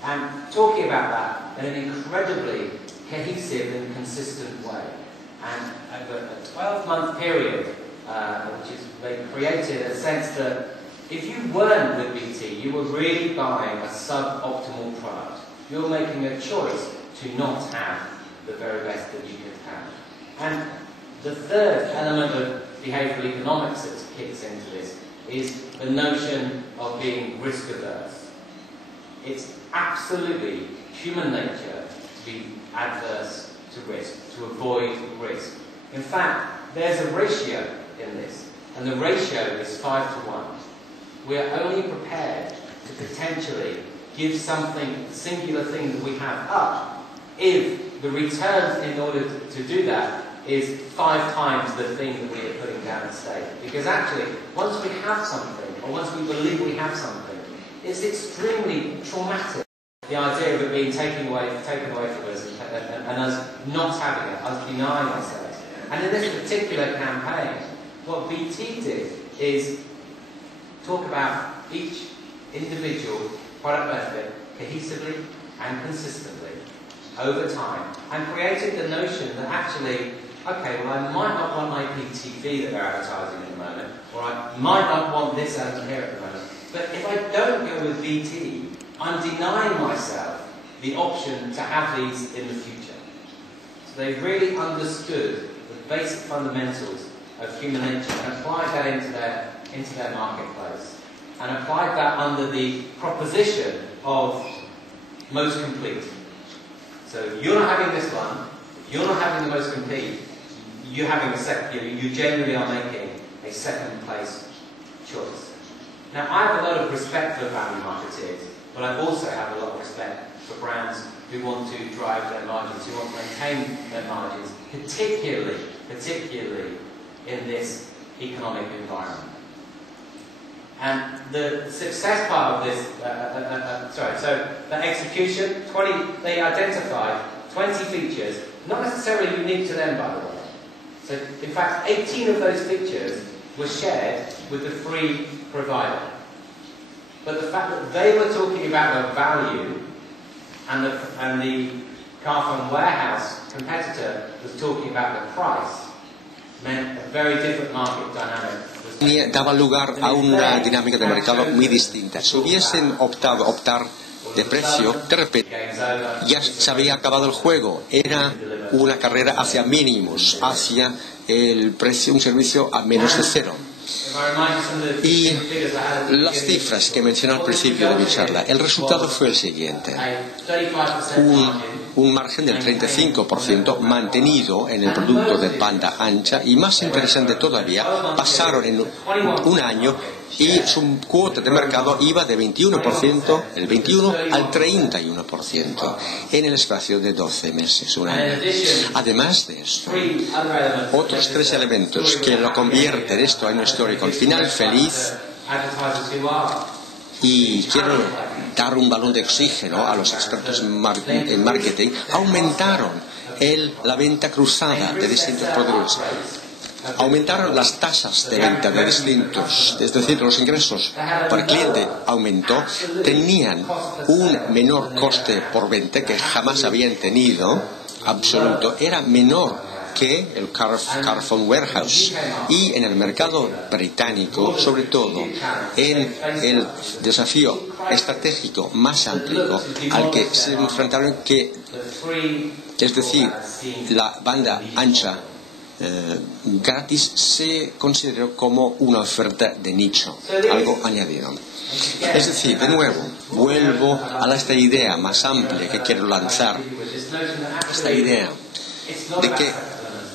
and talking about that in an incredibly cohesive and consistent way. And over a 12-month period, they created a sense that if you weren't with BT, you were really buying a suboptimal product. You're making a choice to not have the very best that you could have. And the third element of behavioural economics that kicks into this is the notion of being risk averse. It's absolutely human nature to be adverse to risk, to avoid risk. In fact, there's a ratio in this, and the ratio is 5 to 1. We are only prepared to potentially give something, a singular thing that we have up, if the return in order to do that is 5 times the thing that we are putting down at stake. Because actually, once we have something, or once we believe we have something, it's extremely traumatic. The idea of it being taken away from us and us not having it, us denying ourselves. And in this particular campaign, what BT did is talk about each individual product benefit cohesively and consistently over time, and created the notion that actually, okay, well, I might not want my PTV that they're advertising at the moment, or I might not want this over here at the moment, but if I don't go with BT, I'm denying myself the option to have these in the future. So they really understood the basic fundamentals of human nature and applied that into their marketplace, and applied that under the proposition of most complete. So you're not having this one, you're not having the most complete, you're having a second, you generally are making a second place choice. Now, I have a lot of respect for value marketeers, but I also have a lot of respect for brands who want to drive their margins, who want to maintain their margins, particularly in this economic environment. And the success part of this, so the execution, they identified 20 features, not necessarily unique to them, by the way. So, in fact, 18 of those features were shared with the free provider. But the fact that they were talking about the value and the Carphone warehouse competitor was talking about the price meant a very different market dynamic. Daba lugar a una dinámica de mercado muy distinta. Si hubiesen optar de precio, de repente ya se había acabado el juego. Era una carrera hacia mínimos, hacia el precio, un servicio a menos de cero. Y las cifras que mencioné al principio de mi charla, el resultado fue el siguiente. Un margen del 35% mantenido en el producto de banda ancha, y más interesante todavía, pasaron en un año y su cuota de mercado iba de 21%, el 21 al 31% en el espacio de 12 meses, un año. Además de esto, otros 3 elementos que lo convierten esto en un story con final feliz, y quiero dar un balón de oxígeno a los expertos en marketing, aumentaron la venta cruzada de distintos productos. Aumentaron las tasas de venta de distintos, es decir, los ingresos por cliente aumentó, tenían un menor coste por venta que jamás habían tenido, absoluto, era menor que el Carphone Warehouse, y en el mercado británico, sobre todo en el desafío estratégico más amplio al que se enfrentaron, que es decir, la banda ancha gratis se consideró como una oferta de nicho, algo añadido. Es decir, de nuevo, vuelvo a esta idea más amplia que quiero lanzar, esta idea de que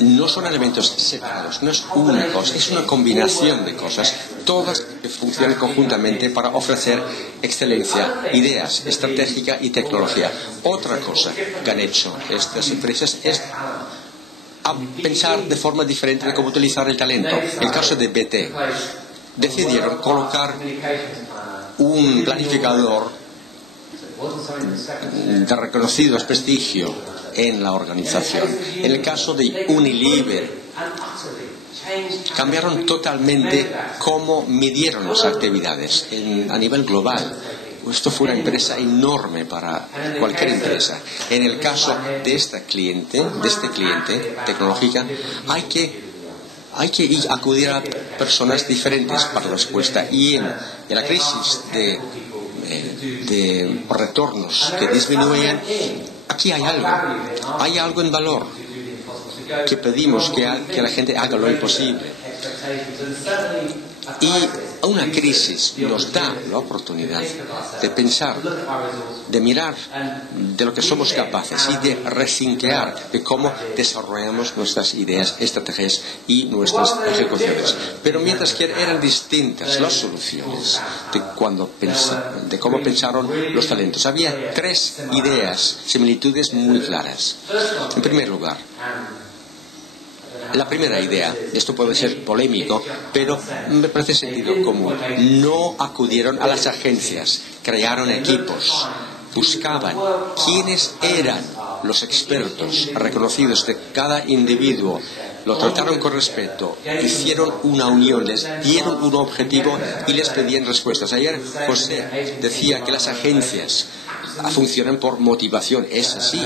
no son elementos separados, no es una cosa, es una combinación de cosas, todas que funcionan conjuntamente para ofrecer excelencia, ideas, estratégica y tecnología. Otra cosa que han hecho estas empresas es pensar de forma diferente de cómo utilizar el talento. El caso de BT, decidieron colocar un planificador de reconocido prestigio en la organización. En el caso de Unilever, cambiaron totalmente cómo midieron las actividades a nivel global. esto fue una empresa enorme para cualquier empresa. En el caso de este cliente tecnológica, hay que acudir a personas diferentes para la respuesta. Y en la crisis de retornos que disminuyen, aquí hay algo en valor, que pedimos que la gente haga lo imposible. Y una crisis nos da la oportunidad de pensar, de mirar de lo que somos capaces y de rethinkear de cómo desarrollamos nuestras ideas, estrategias y nuestras ejecuciones. Pero mientras que eran distintas las soluciones de cómo pensaron los talentos, había tres ideas, similitudes muy claras. En primer lugar, la primera idea, esto puede ser polémico, pero me parece sentido común. No acudieron a las agencias, crearon equipos, buscaban quiénes eran los expertos reconocidos de cada individuo, lo trataron con respeto, hicieron una unión, les dieron un objetivo y les pedían respuestas. Ayer José decía que las agencias funcionan por motivación, es así.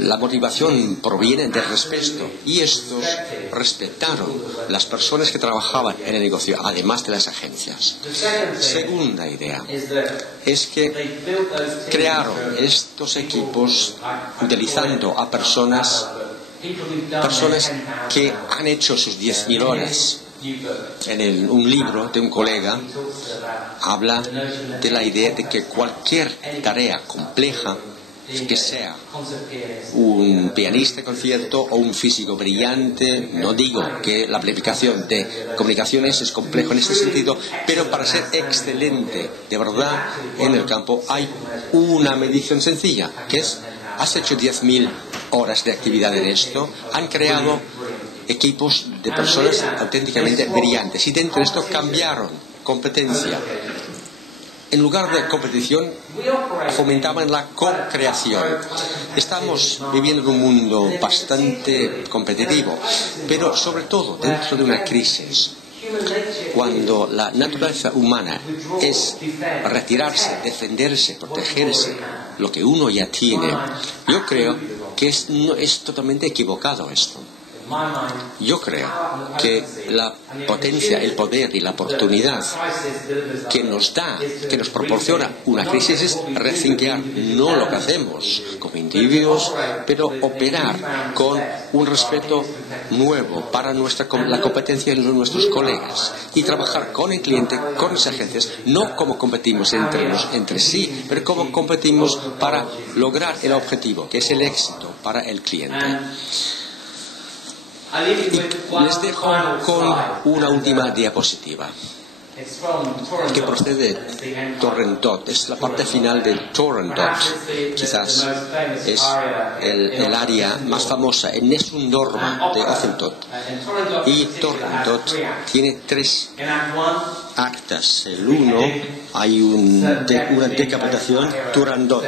La motivación proviene del respeto y estos respetaron las personas que trabajaban en el negocio, además de las agencias. Segunda idea es que crearon estos equipos utilizando a personas que han hecho sus 10.000 horas. En un libro de un colega habla de la idea de que cualquier tarea compleja, que sea un pianista concierto o un físico brillante, no digo que la planificación de comunicaciones es complejo en ese sentido, pero para ser excelente de verdad en el campo hay una medición sencilla, que es: has hecho 10.000 horas de actividad en esto, han creado equipos de personas auténticamente brillantes y dentro de esto cambiaron competencia. En lugar de competición, fomentaban la co-creación. Estamos viviendo en un mundo bastante competitivo, pero sobre todo dentro de una crisis, cuando la naturaleza humana es retirarse, defenderse, protegerse, lo que uno ya tiene, yo creo que es totalmente equivocado esto. Yo creo que la potencia, el poder y la oportunidad que nos proporciona una crisis es rethinkear no lo que hacemos como individuos, pero operar con un respeto nuevo para la competencia de nuestros colegas y trabajar con el cliente, con las agencias, no como competimos entre sí, pero como competimos para lograr el objetivo, que es el éxito para el cliente. Y les dejo con una última diapositiva que procede de Torrentot. Es la parte final de Torrentot. Quizás es el área más famosa. En Nessun Dorma de Acentot. Y Torrentot tiene 3 actas. El 1 hay una decapitación, Turandot.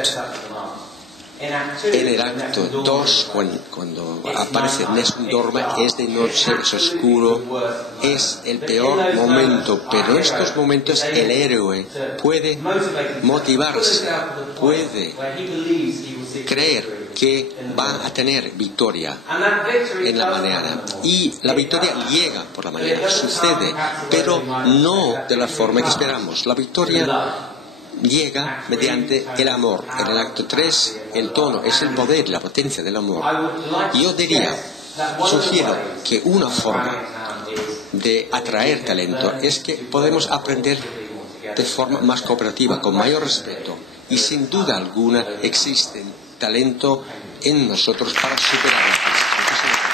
En el acto 2, cuando aparece Nessun Dorma, es de noche, es oscuro, es el peor momento, pero en estos momentos el héroe puede motivarse, puede creer que va a tener victoria en la mañana. Y la victoria llega por la mañana, sucede, pero no de la forma que esperamos. La victoria llega mediante el amor. En el acto 3 el tono es el poder, la potencia del amor. Y yo sugiero que una forma de atraer talento es que podemos aprender de forma más cooperativa, con mayor respeto, y sin duda alguna existe talento en nosotros para superar la crisis.